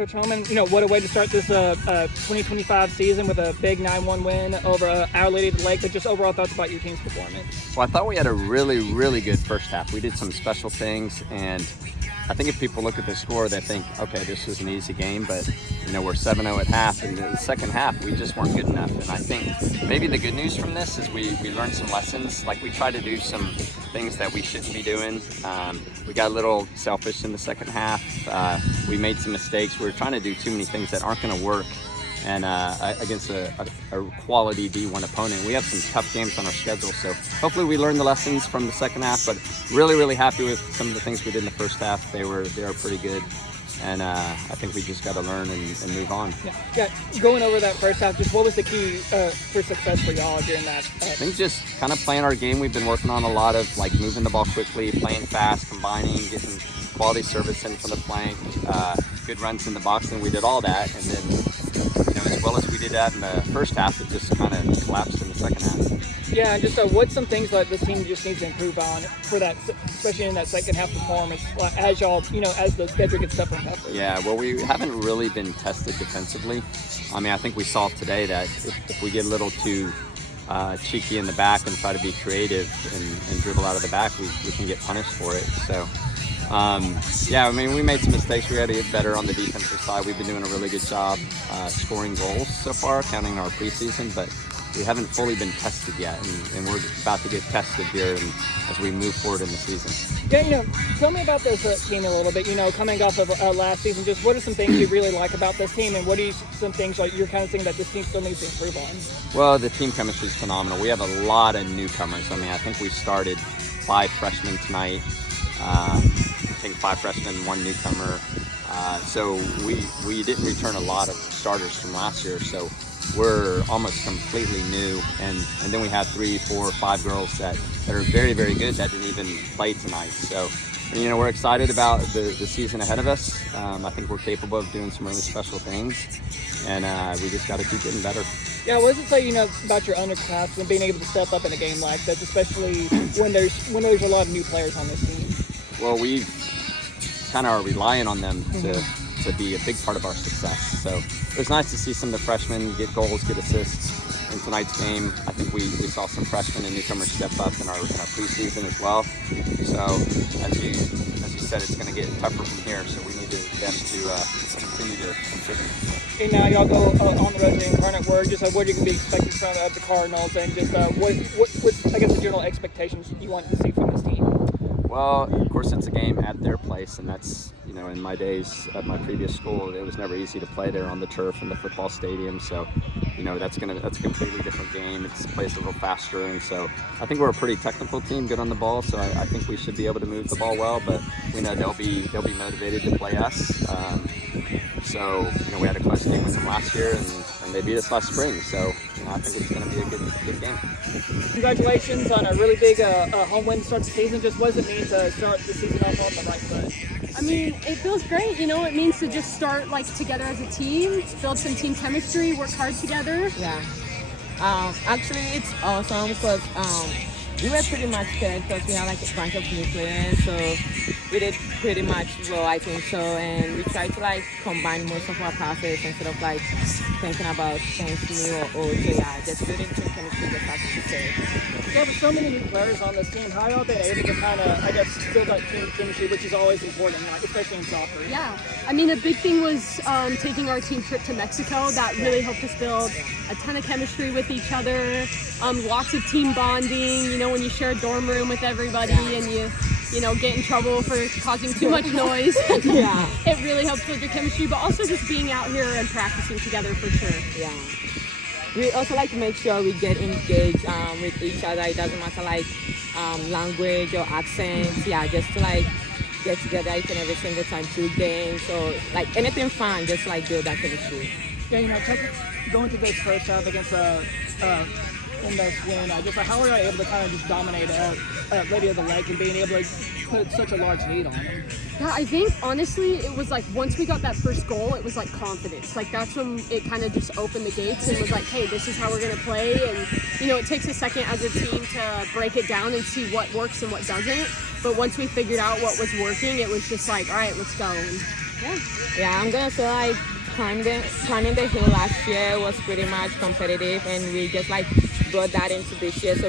Coach Holman. What a way to start this 2025 season with a big 9-1 win over Our Lady of the Lake. But just overall thoughts about your team's performance. Well, I thought we had a really, really good first half. We did some special things, and I think if people look at the score, they think, okay, this was an easy game, but we're 7-0 at half, and in the second half, we just weren't good enough. And I think maybe the good news from this is we learned some lessons. Like, we tried to do some things that we shouldn't be doing. We got a little selfish in the second half. We made some mistakes. We were trying to do too many things that aren't going to work. And against a quality D1 opponent. We have some tough games on our schedule, so hopefully we learned the lessons from the second half, but really, really happy with some of the things we did in the first half. They are pretty good, and I think we just got to learn and move on. Yeah, going over that first half, just what was the key for success for y'all during that? I think just kind of playing our game. We've been working on a lot of moving the ball quickly, playing fast, combining, getting quality service in from the flank, good runs in the box, and we did all that, and then as well as we did that in the first half, it just kind of collapsed in the second half. Yeah, and just what's some things that this team just needs to improve on for that, especially in that second half performance, as y'all, as the schedule gets tougher and tougher? Yeah, well, we haven't really been tested defensively. I think we saw today that if we get a little too cheeky in the back and try to be creative and dribble out of the back, we can get punished for it. So. We made some mistakes. We had to get better on the defensive side. We've been doing a really good job scoring goals so far, counting our preseason, but we haven't fully been tested yet, and we're about to get tested here as we move forward in the season. Yeah, tell me about this team a little bit. Coming off of last season, just what are some things you really like about this team, and what are some things you're kind of saying that this team still needs to improve on? Well, the team chemistry is phenomenal. We have a lot of newcomers. I think we started 5 freshmen tonight. I think 5 freshmen, 1 newcomer. So we didn't return a lot of starters from last year, so we're almost completely new. And then we have 3, 4, 5 girls that are very, very good that didn't even play tonight. So, we're excited about the season ahead of us. I think we're capable of doing some really special things, and we just got to keep getting better. Yeah, what does it say, about your underclassmen and being able to step up in a game like that, especially when there's a lot of new players on this team? Well, we kind of are relying on them to be a big part of our success. So it was nice to see some of the freshmen get goals, get assists in tonight's game. I think we saw some freshmen and newcomers step up in our preseason as well. So as you said, it's going to get tougher from here. So we need them to continue to contribute. And now y'all go on the road to Incarnate Word. Just what are you going to be expecting from the Cardinals, and just what's I guess the general expectations you want to see from this team? Well, of course, it's a game at their place, and that's, in my days at my previous school, it was never easy to play there on the turf in the football stadium. So, that's a completely different game. It plays a little faster, and so I think we're a pretty technical team, good on the ball. So I think we should be able to move the ball well, but we know they'll be motivated to play us. So we had a close game with them last year, and they beat us last spring. So I think it's going to be a good game. Congratulations on a really big home win to start the season. Just what does it mean to start the season off on the right foot? It feels great. It means to just start together as a team, build some team chemistry, work hard together. Yeah. Actually, it's awesome because we were pretty much scared because we had a bunch of new players, so we did pretty much well, I think so, and we tried to combine most of our passes instead of thinking about things new or old. So yeah, just building team chemistry, just as you say. Yeah, with so many new players on this team, how y'all been able to kind of, build that team chemistry, which is always important, especially in soccer? Yeah, a big thing was taking our team trip to Mexico. That really helped us build a ton of chemistry with each other. Lots of team bonding. When you share a dorm room with everybody and you get in trouble for causing too much noise. Yeah. It really helps build your chemistry, but also just being out here and practicing together for sure. Yeah. We also like to make sure we get engaged with each other. It doesn't matter language or accents. Yeah, just to get together each and every single time through games or anything fun, just build that chemistry. Yeah, going to this first half against in this win, just how are you able to kind of just dominate Lady of the Lake and being able to put such a large lead on them? Yeah, I think honestly it was once we got that first goal, it was confidence. That's when it kind of just opened the gates and was hey, this is how we're gonna play. And it takes a second as a team to break it down and see what works and what doesn't. But once we figured out what was working, it was just all right, let's go. And Yeah, I'm gonna say like climbing the hill last year was pretty much competitive, and we just like brought that into this year. So